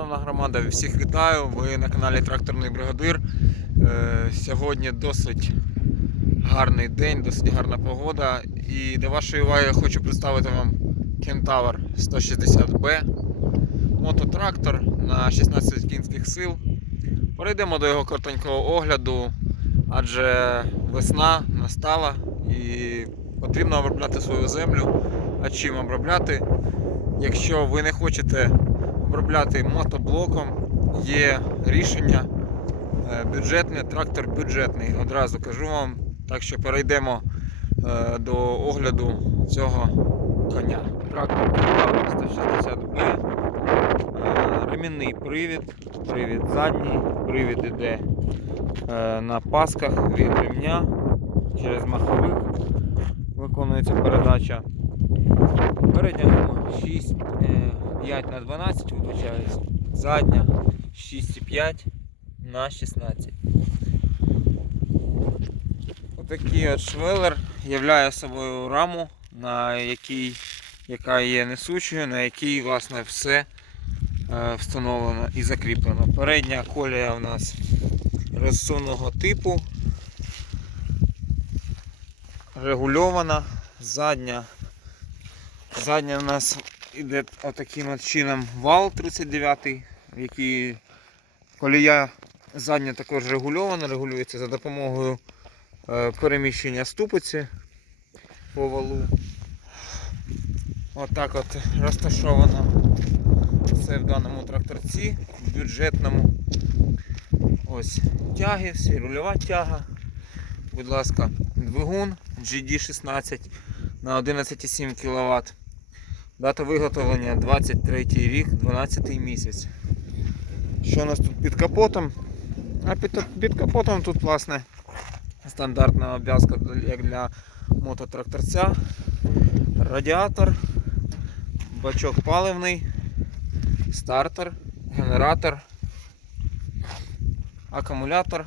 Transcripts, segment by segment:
Шановна громада, всіх вітаю. Ви на каналі Тракторний Бригадир. Е, Сьогодні досить гарний день, досить гарна погода. І до вашої уваги я хочу представити вам Кентавр 160B. Мототрактор на 16 кінських сил. Перейдемо до його коротенького огляду, адже весна настала і потрібно обробляти свою землю. А чим обробляти? Якщо ви не хочете обробляти мотоблоком, є рішення е, бюджетне, трактор бюджетний. Одразу кажу вам. Так що перейдемо е, до огляду цього коня. Трактор Кентавр 160B. Е, Ремінний привід, привід задній, привід іде на пасках від ремня через маховик виконується передача. Передня гума 6, е, 5 на 12, вибачаюсь. Задня 6,5 на 16. Отакий от швелер являє собою раму, на якій, яка є несучою, на якій власне все е, встановлено і закріплено. Передня колія у нас розсунного типу, регульована, задня Задня у нас іде отаким от чином вал 39, який колія задня також регульована, регулюється за допомогою е, переміщення ступиці по валу. Отак от розташовано все в даному тракторці, в бюджетному. Ось тяги, всі рульова тяга. Будь ласка, двигун GD16 на 11,7 кВт. Дата виготовлення 23 рік, 12 місяць. Що у нас тут під капотом? А під, під капотом тут власне стандартна обв'язка як для мототракторця. Радіатор, бачок паливний, стартер, генератор, акумулятор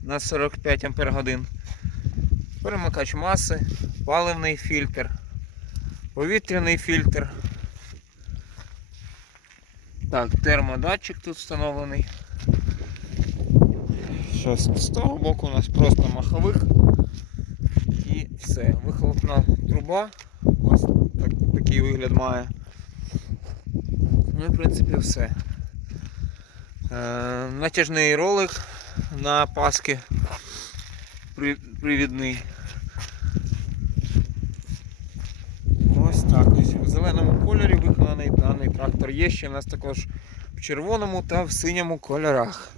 на 45 Ах, перемикач маси, паливний фільтр, повітряний фільтр. Так, термодатчик тут встановлений. З з того боку у нас просто маховик і все. Вихлопна труба. Ось так, такий вигляд має. Ну і в принципі все. Е, натяжний ролик на паски привідний. Ось так ось. В зеленому кольорі виконаний даний трактор. Є ще в нас також в червоному та в синьому кольорах.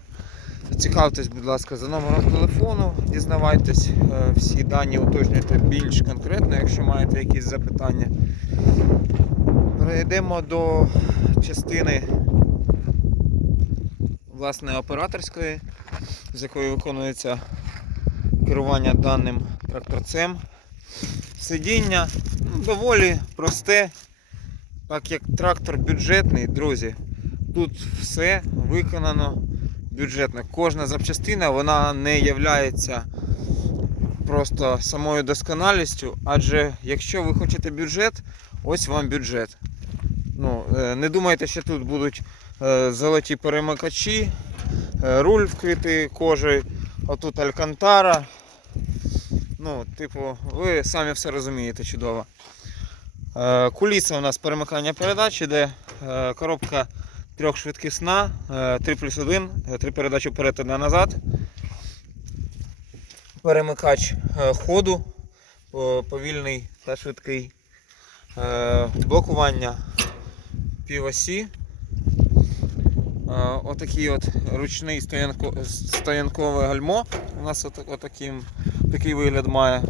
Цікавтесь, будь ласка, за номером телефону, дізнавайтесь, е, всі дані уточнюйте більш конкретно, якщо маєте якісь запитання. Перейдемо до частини власне операторської, з якої виконується керування даним тракторцем. Сидіння ну, доволі просте, так як трактор бюджетний, друзі. Тут все виконано бюджетно. Кожна запчастина вона не є просто самою досконалістю, адже якщо ви хочете бюджет, ось вам бюджет. Ну, е, не думайте, що тут будуть е, золоті перемикачі, е, руль вкритий кожею, отут алькантара. Ну, типу, ви самі все розумієте чудово. Е, Куліса у нас перемикання передач, іде е, коробка трьохшвидкісна, е, 3 плюс 1, 3 передачі вперед та назад. Перемикач е, ходу повільний та швидкий. Е, Блокування півосі. Е, Отакий от ручний стоянко, стоянкове гальмо. У нас от, отаким, такий вигляд має.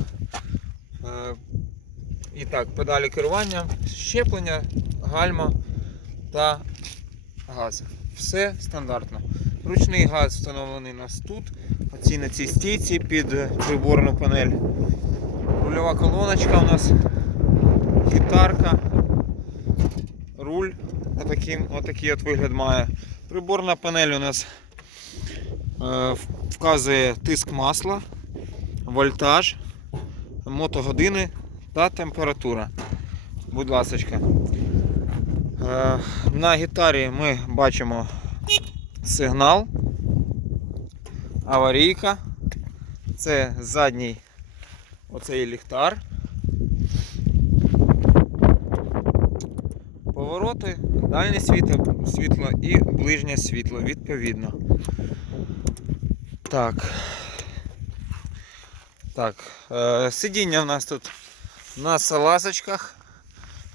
І так, педалі керування, щеплення, гальма та газ. Все стандартно. Ручний газ встановлений у нас тут. Оці на цій стійці під приборну панель. Рульова колоночка у нас, гітарка, руль. Отаким, отакий от вигляд має. Приборна панель у нас е, вказує тиск масла, вольтаж, мотогодини та температура. Будь ласка. Е, На гітарі ми бачимо сигнал, аварійка. Це задній оцей ліхтар. Повороти, дальнє світло, світло і ближнє світло, відповідно. Так. Так, е, сидіння в нас тут на салазочках.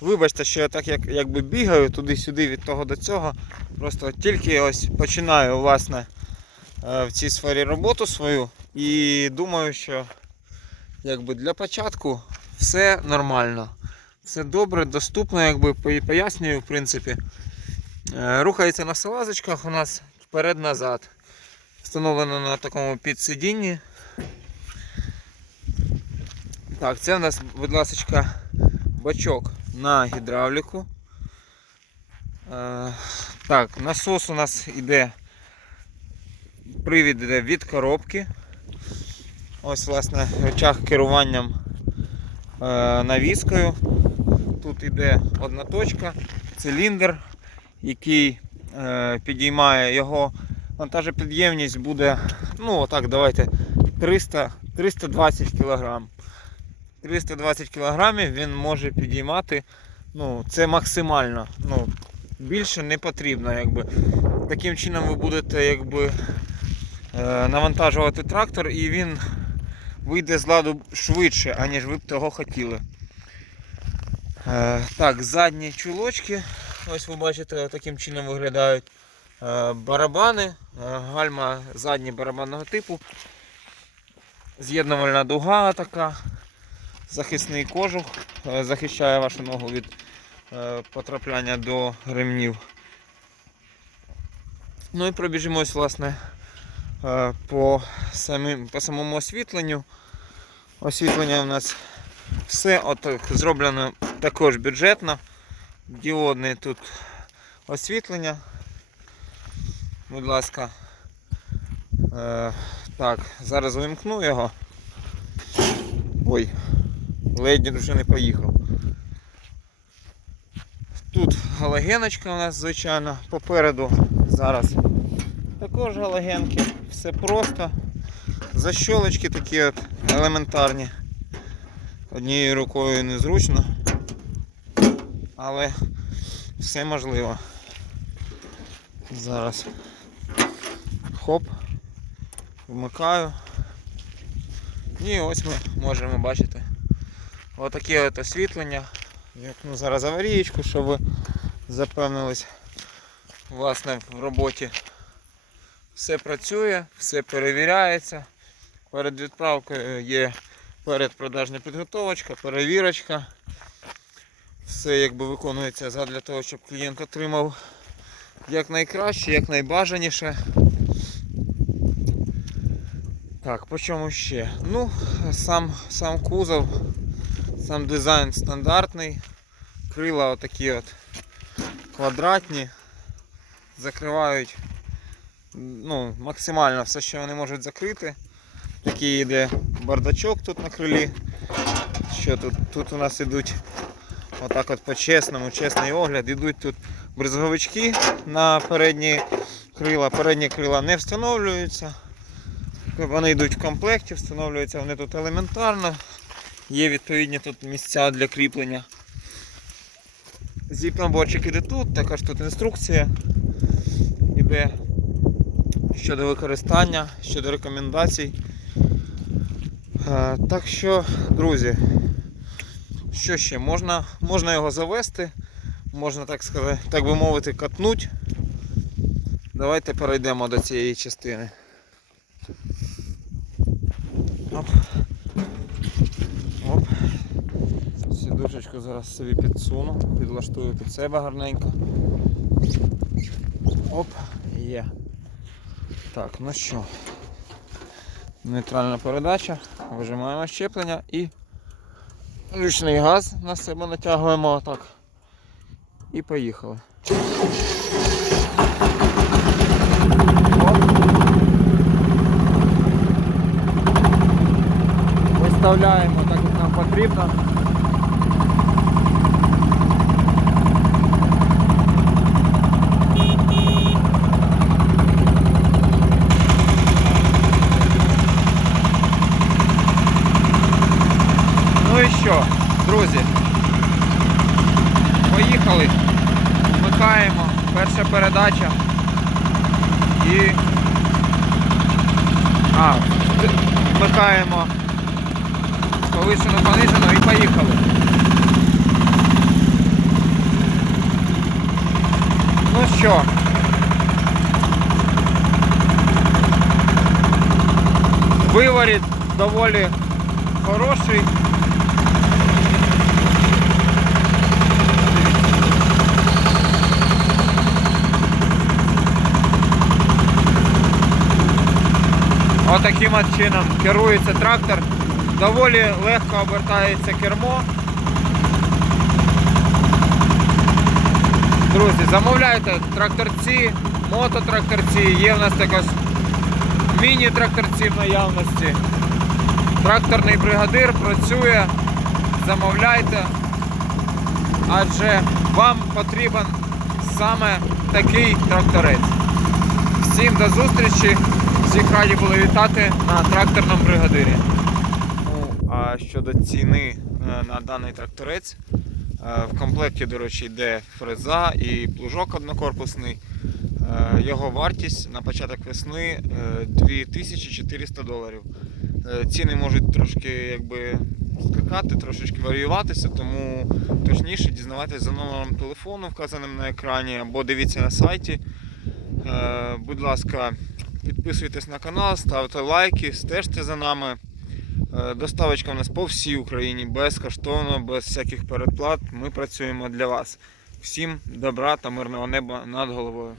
Вибачте, що я так як, якби бігаю туди-сюди від того до цього. Просто тільки ось починаю власне е, в цій сфері роботу свою і думаю, що якби для початку все нормально. Все добре, доступно, якби по- пояснюю, в принципі. Е, Рухається на салазочках у нас вперед-назад. Встановлено на такому підсидінні. Так, це у нас, будь ласка, бачок на гідравліку. Е, так, насос у нас іде, привід іде від коробки. Ось, власне, рычаг керуванням е, навіскою. Тут іде одна точка, циліндр, який е, підіймає його вантажопідємність буде, ну отак, давайте 300, 320 кг. 320 кг він може підіймати. Ну, це максимально. Ну, більше не потрібно. Якби. Таким чином ви будете якби, е, навантажувати трактор і він вийде з ладу швидше, аніж ви б того хотіли. Е, так, задні чулочки. Ось ви бачите, таким чином виглядають е, барабани, гальма задні барабанного типу. З'єднувальна дуга така захисний кожух е, захищає вашу ногу від е, потрапляння до ремнів. Ну і пробіжимось власне е, по, самим, по самому освітленню. Освітлення у нас все отак зроблено також бюджетно. Діодне тут освітлення. Будь ласка. Так, зараз вимкну його. Ой, ледь вже не поїхав. Тут галогеночка у нас, звичайно, попереду зараз також галогенки. Все просто. Защолочки такі от елементарні. Однією рукою незручно, але все можливо. Зараз хоп, вмикаю. І ось ми можемо бачити отаке от освітлення. Вімкну зараз аварієчку, щоб ви запевнились власне в роботі. Все працює, все перевіряється. Перед відправкою є передпродажна підготовочка, перевірочка. Все якби виконується задля того, щоб клієнт отримав якнайкраще, якнайбажаніше. Так, по чому ще? Ну, сам, сам кузов, сам дизайн стандартний. Крила отакі от квадратні. Закривають ну, максимально все, що вони можуть закрити. Такий йде бардачок тут на крилі. Що тут? Тут у нас ідуть отак от по-чесному, чесний огляд. Ідуть тут бризговички на передні крила. Передні крила не встановлюються. Вони йдуть в комплекті, встановлюються вони тут елементарно. Є відповідні тут місця для кріплення. Зіп-наборчик іде тут, також тут інструкція іде щодо використання, щодо рекомендацій. Е, Так що, друзі, що ще? Можна, можна його завести, можна так сказати, так би мовити, катнуть. Давайте перейдемо до цієї частини. Оп. Оп. Сідушечку зараз собі підсуну, підлаштую під себе гарненько. Оп, є. Так, ну що. Нейтральна передача, вижимаємо щеплення і ручний газ на себе натягуємо отак. І поїхали. Виставляємо так, як нам потрібно. Друзі, поїхали. Вмикаємо. Перша передача. І. А, вмикаємо повишену понижену і поїхали. Ну що? Виворіт доволі хороший. Отаким от чином керується трактор. Доволі легко обертається кермо. Друзі, замовляйте тракторці, мототракторці, є в нас також міні-тракторці в наявності. Тракторний бригадир працює, замовляйте, адже вам потрібен саме такий тракторець. Всім до зустрічі, всіх раді були вітати на тракторному бригадирі. Ну, а щодо ціни е, на даний тракторець, е, в комплекті, до речі, йде фреза і плужок однокорпусний. Е, Його вартість на початок весни е, 2400 доларів. Ціни можуть трошки якби скакати, трошечки варіюватися, тому точніше дізнавайтесь за номером телефону, вказаним на екрані, або дивіться на сайті. Будь ласка, підписуйтесь на канал, ставте лайки, стежте за нами. Е, Доставочка у нас по всій Україні безкоштовно, без всяких передплат. Ми працюємо для вас. Всім добра та мирного неба над головою.